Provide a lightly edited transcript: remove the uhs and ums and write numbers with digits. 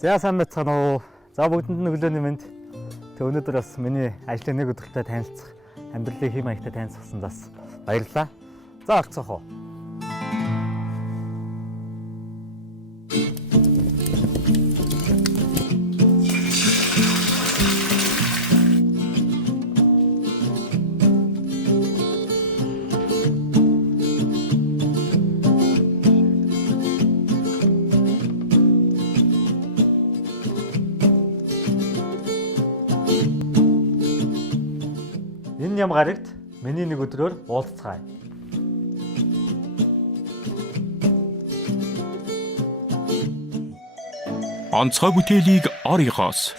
За сайн байцгаана уу. За бүгдэнд нь өглөөний мэнд. Тэг өнөөдөр бас миний ажлын нэг өдөртөө танилцах, амьдралын хэм маягтай танилцсан бас баярлалаа. За орцоох уу. Энэ ям гарагт миний нэг өдрөөр уулзцгаая. Онцгой бүтээлийг орёгоос